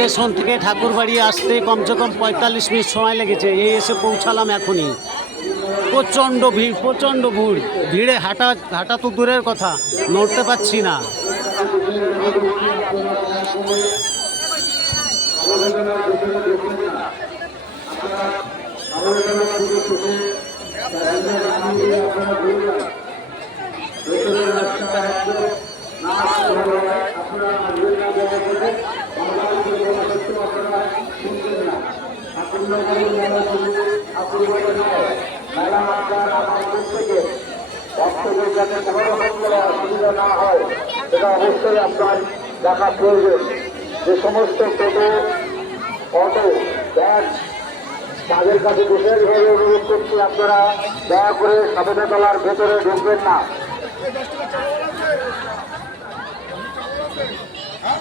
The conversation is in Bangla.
স্টেশন থেকে ঠাকুরবাড়ি আসতে কমসে কম 45 মিনিট সময় লেগেছে। এই এসে পৌঁছালাম এখনই। প্রচণ্ড ভিড়, প্রচণ্ড ভিড়। ভিড়ে হাঁটা তো দূরের কথা, নড়তে পারছি না। যাতে কোনো রকম অসুবিধা না হয় সেটা অবশ্যই আপনার দেখা প্রয়োজন। যে সমস্ত টোটো, অটো, ব্যাস তাদের কাছে বিশেষভাবে অনুরোধ করছি, আপনারা দয়া করে সাবেদাতলার ভেতরে ঢুকবেন না। হ্যাঁ